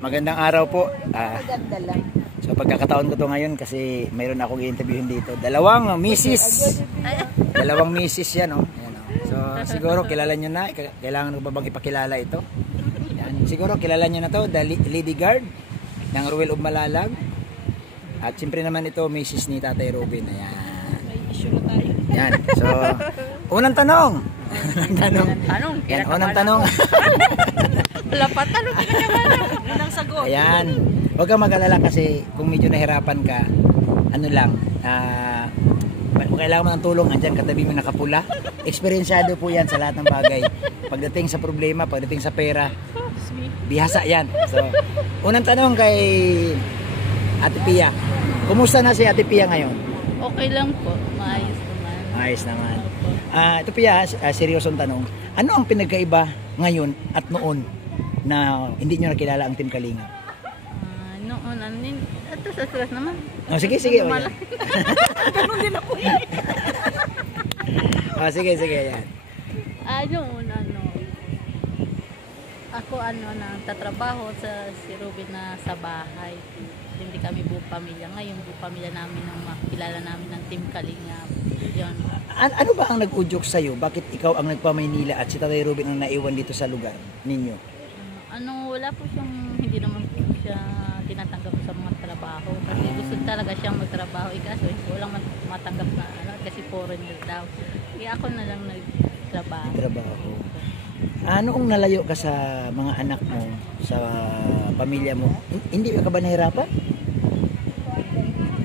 Magandang araw po. Maganda lang. So pagkakataon ko to ngayon kasi mayroon akong i-interviewin dito. Dalawang misis. Dalawang misis yan, oh. Ayan, oh. So siguro kilala nyo na. Kailangan ko ba bang ipakilala ito? Yan. Siguro kilala nyo na to. The Lady Guard ng Ruel of Malalag. At siyempre naman ito, misis ni Tatay Robin. Ayan. May issue na tayo. Yan. So unang tanong. Unang tanong. Wala pa tanong. Unang sagot. Ayan. Huwag kang mag-alala kasi kung medyo nahirapan ka, ano lang, kung kailangan mo ng tulong, andyan katabi mo nakapula. Eksperyensyado po yan sa lahat ng bagay. Pagdating sa problema, pagdating sa pera, bihasa yan. So, unang tanong kay Ate Pia. Kumusta na si Ate Pia ngayon? Okay lang po. Maayos naman. Maayos naman. Ito Pia, seryosong tanong. Ano ang pinagkaiba ngayon at noon na hindi nyo nakilala ang Team Kalinga? Noon, ito sa stress naman. Oh, sige. Ganun din ako eh. Sige, yan. Ako nagtatrabaho sa si Robin na sa bahay. Hindi kami buong pamilya. Ngayon buong pamilya namin ang makilala namin ng Team Kalinga. Yun. Ano ba ang nag-udyok sa'yo? Bakit ikaw ang nagpa-Maynila at si Tatay Robin ang naiwan dito sa lugar ninyo? Wala po siyang, hindi naman po siya tinatanggap sa mga trabaho. Kasi gusto talaga siyang magtrabaho. Kaso walang matanggap na kasi foreigner daw. Kaya ako na lang nagtrabaho. Noong nalayo ka sa mga anak mo, sa pamilya mo, hindi ka ba nahirapan?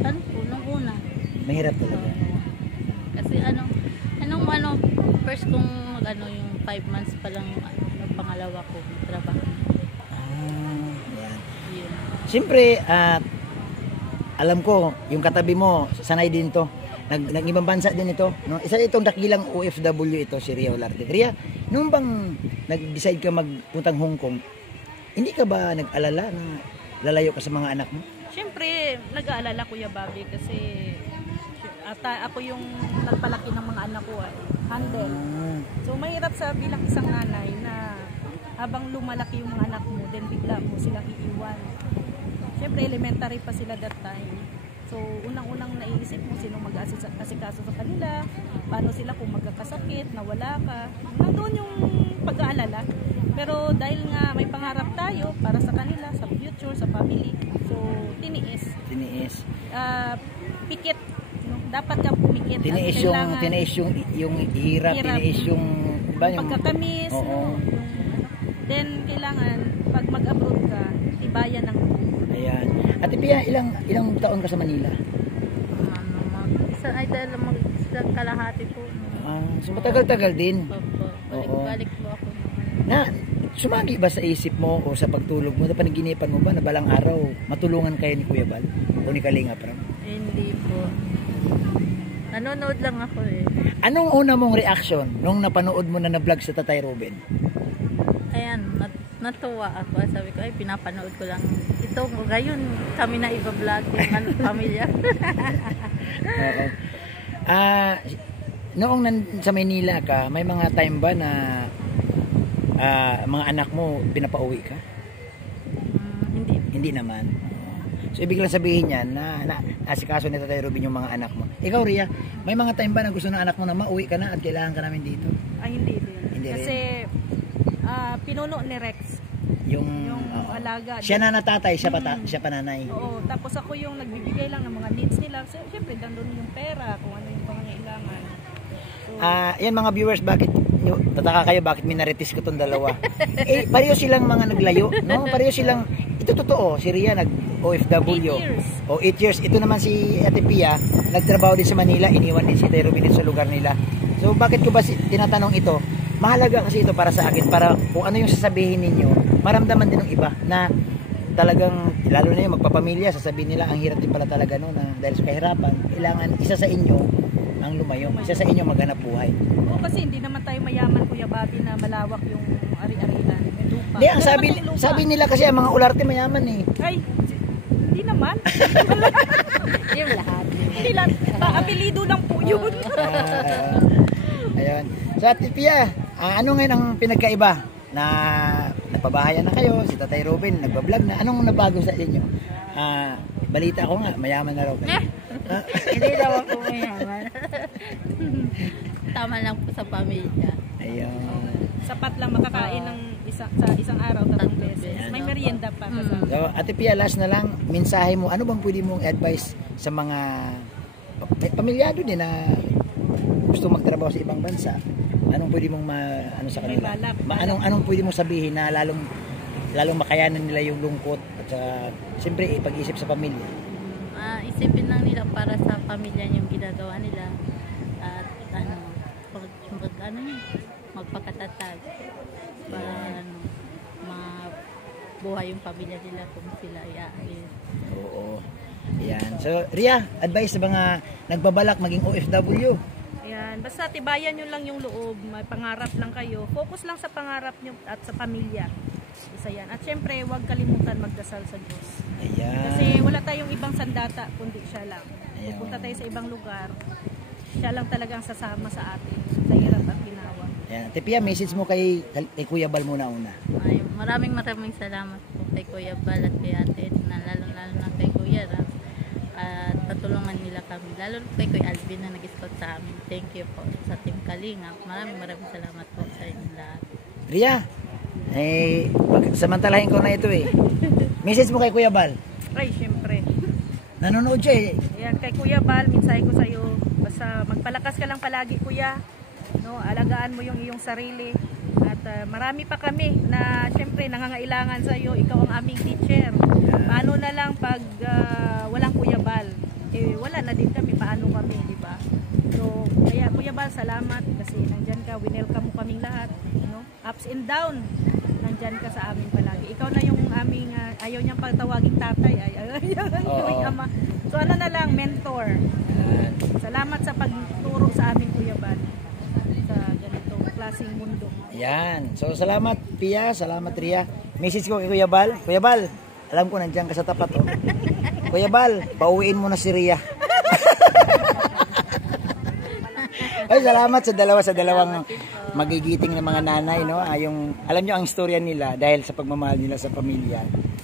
Ano po, nung una. Mahirap talaga. Kasi first kong yung 5 months pa lang pangalawa ko trabaho. Yan. Siyempre, alam ko, yung katabi mo, sanay din to. Nag-ibang bansa din ito. No? Isa itong dakilang OFW ito, si Ria Olarte. Ria, nung bang nag-decide ka magpuntang Hong Kong, hindi ka ba nag-alala na lalayo ka sa mga anak mo? Siyempre, nag-aalala Kuya Bobby kasi ako yung nagpalaki ng mga anak ko ay handle. So mahirap sa bilang isang nanay na habang lumalaki yung mga anak mo, then bigla mo silang iiwan. Siyempre, elementary pa sila that time. So, unang-unang naiisip mo sino mag-asikaso sa kanila, paano sila kung magkakasakit, nawala ka. Nandoon yung pag-aalala. Pero dahil nga may pangarap tayo para sa kanila, sa future, sa family, so tiniis. Pikit. No? Dapat ka pumikit. Tiniis yung hirap, tiniis yung pagkatamis. No? Then, kailangan, pag mag-abroad ka, tibayan ng Ayan. Ate Pia, ilang taon ka sa Manila? Kalahati po. So matagal-tagal din. Balik po ako. Sumagi ba sa isip mo o sa pagtulog mo, na panaginipan mo ba na balang araw matulungan kayo ni Kuya Bal o ni Kalinga Prab? Hindi po. Nanonood lang ako eh. Anong una mong reaction nung napanood mo na vlog sa Tatay Robin? Ayan, natuwa ako. Sabi ko, pinapanood ko lang. Ito, ngayon, kami na iba-vlog yung pamilya. Oo. Noong sa Maynila ka, may mga time ba na mga anak mo pinapauwi ka? Hindi. Hindi naman. So ibig lang sabihin yan na asikaso ni Tatay Robin yung mga anak mo. Ikaw Ria, may mga time ba na gusto ng anak mo na mauwi ka na at kailangan ka namin dito? Ay, hindi din. Hindi kasi pinuno ni Rex yung alaga. Siya na natatay, siya pa nanay. Oo, tapos ako yung nagbibigay lang ng mga needs nila. So, siyempre, dandun yung pera, kung ano yung pangangailangan. So, yan mga viewers, bakit tataka kayo bakit minaritis ko tong dalawa? Pareho silang mga naglayo, no? Pareho silang, ito totoo, si Ria nag-OFW. 8 years. Ito naman si Ate Pia, nagtrabaho din sa Manila, iniwan din si Tatay Robin sa lugar nila. So bakit ko ba tinatanong ito? Mahalaga kasi ito para sa akin, para kung ano yung sasabihin ninyo, maramdaman din ng iba na talagang, lalo na yung magpapamilya, sasabihin nila ang hirap din pala talaga no, na dahil sa kahirapan, kailangan isa sa inyo ang lumayo, isa sa inyo maghanap buhay. Oo, kasi hindi naman tayo mayaman Kuya Bobby na malawak yung ari-arilan. Hindi, ang sabi nila kasi ang mga ularte mayaman eh. Ay, hindi naman. Yung lahat. Hindi lang, apelido lang po yun. Ayun. Sa Ate Pia, ano ngayon ang pinagkaiba na napabahayan na kayo, si Tatay Ruben nagba-vlog na. Anong nabago sa inyo? Balita ko nga, mayaman na raw kayo. Hindi naman po mayaman. Tama lang po sa pamilya. Ayun. Sapat lang makakain ng sa isang araw, 3 beses. May merienda pa kasama. So, Ate Pia, last na lang, mensahe mo, ano bang pwede mong advice sa mga pamilyado din na gusto magtrabaho sa ibang bansa? Anong pwede mong ano sa kanila? Anong pwede mong sabihin na lalong makayanan nila yung lungkot at siyempre ipag-isip sa pamilya? Isipin lang nila para sa pamilya yung ginagawa nila at magpakatatag para mabuhay yung pamilya nila kung sila iaalis. Oo. Ayan. So, Ria, advice sa mga nagbabalak maging OFW? Ayan, basta tibayan nyo lang yung loob, may pangarap lang kayo. Focus lang sa pangarap nyo at sa pamilya. Isa yan. At syempre, huwag kalimutan magdasal sa Diyos. Ayan. Kasi wala tayong ibang sandata, kundi siya lang. Ayan. Pupunta tayo sa ibang lugar, siya lang talagang sasama sa atin, sa hirap at ginawa. Ayan. Ate Pia, message mo kay Kuya Bal muna una. Ay, maraming salamat po kay Kuya Bal at kay Ate na lalo na kay Kuya at patulungan nila kami. Lalo kay Kuya Alvin na nag-scout sa amin. Thank you po sa Team Kalinga. Maraming salamat po sa inyo lahat. Ria, samantalahin ko na ito Message mo kay Kuya Bal. Ay, syempre. Nanonood siya Ayan, kay Kuya Bal, mensahe ko sa'yo, basta magpalakas ka lang palagi, Kuya. No, alagaan mo yung iyong sarili. At marami pa kami na syempre nangangailangan sa iyo. Ikaw ang aming teacher. Paano na lang pag walang Kuya Bal? Wala na din kami. Paano kami, di ba? So, kaya Kuya Bal, salamat kasi nandyan ka. Winelcome mo kaming lahat. No? Ups and down. Nandyan ka sa amin palagi. Ikaw na yung aming ayaw niyang pagtawaging tatay. Ayaw niyang ama. So, ano na lang, mentor. Salamat sa pagturo sa amin, Kuya Bal. Sa ganitong klaseng mundo. Ayan. So, salamat Pia, salamat Ria. Message ko kay Kuya Bal. Kuya Bal, alam ko nandiyan ka sa tapat Kuya Bal, pauwiin mo na si Ria. Ay, salamat sa dalawang magigiting na mga nanay, no? Yung alam niyo ang istorya nila dahil sa pagmamahal nila sa pamilya.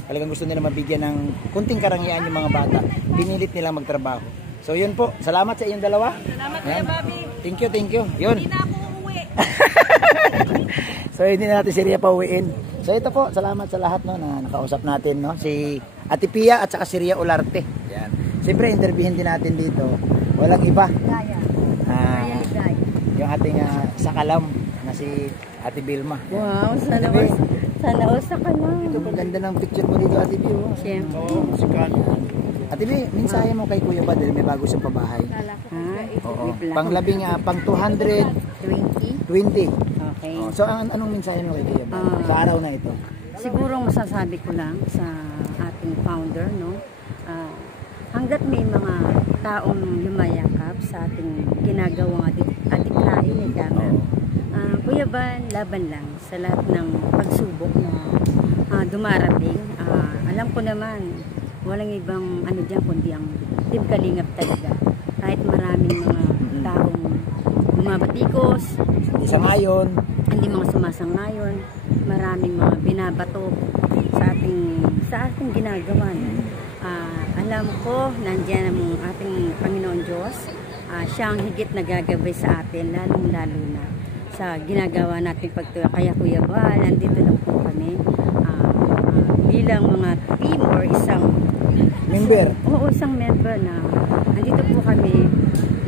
Talagang gusto nila mabigyan ng kunting karangyaan yung mga bata. Pinilit nila magtrabaho. So, yun po. Salamat sa inyong dalawa. Salamat, Kuya Bobby. Thank you. Yun. Hindi na ako uuwi. So hindi na natin si Ria pauwiin. So ito po, salamat sa lahat no na nakausap natin no, si Ate Pia at saka si Ria Olarte. Yan. Siyempre interviewin din natin dito. Walang iba. Yung ating sakalam na si Ate Vilma. Wow, sana all sa kalam. Ito ang ganda ng picture mo dito, Ate Pia. Siyempre. Ate Pia, mensahe mo kay Kuya Bal dahil may bago siyang pabahay. Oo. Pang 220. Okay. So anong mensahe mo kay Kuya Bal sa araw na ito? Siguro masasabi ko lang sa ating founder, no? Hanggat may mga taong lumayakap sa ating ginagawang adikain ni Dama, Kuya Bal, laban lang sa lahat ng pagsubok na dumarating. Alam ko naman, walang ibang ano dyan kundi ang Team Kalingap talaga. Kahit maraming mga taong bumabatikos, hindi mga sumasangayon, maraming mga binabato sa ating ginagawa. Alam ko, nandiyan ang ating Panginoon Diyos. Siya ang higit nagagabay sa atin, lalong-lalo na sa ginagawa natin pagtulak. Kaya Kuya Bal, nandito lang po kami bilang mga team or isang member. Oo, isang member na nandito po kami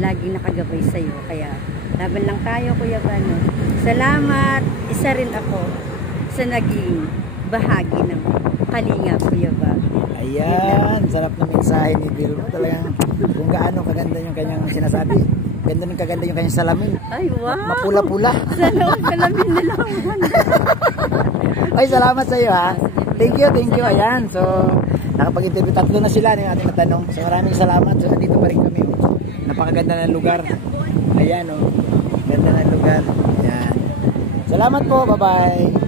laging nakagabay sa iyo. Kaya laban lang tayo, Kuya Bal. No? Salamat. Isa rin ako sa naging bahagi ng Kalingap, Kuya Bal. Ayan, sarap na mensahe ni Bill. Talagang kung gaano kaganda yung kanyang sinasabi. Ganda ng kaganda yung kanyang salamin. Ay, wow. Mapula-pula. Salamin nila. Ay, salamat sa iyo ha. Thank you. Ayan, so nakapag-interview, 3 na sila ng ating natanong. So maraming salamat. So nandito pa rin kami. Napakaganda ng lugar. Ayan, ganda ng lugar. Ayan. Salamat po. Bye-bye.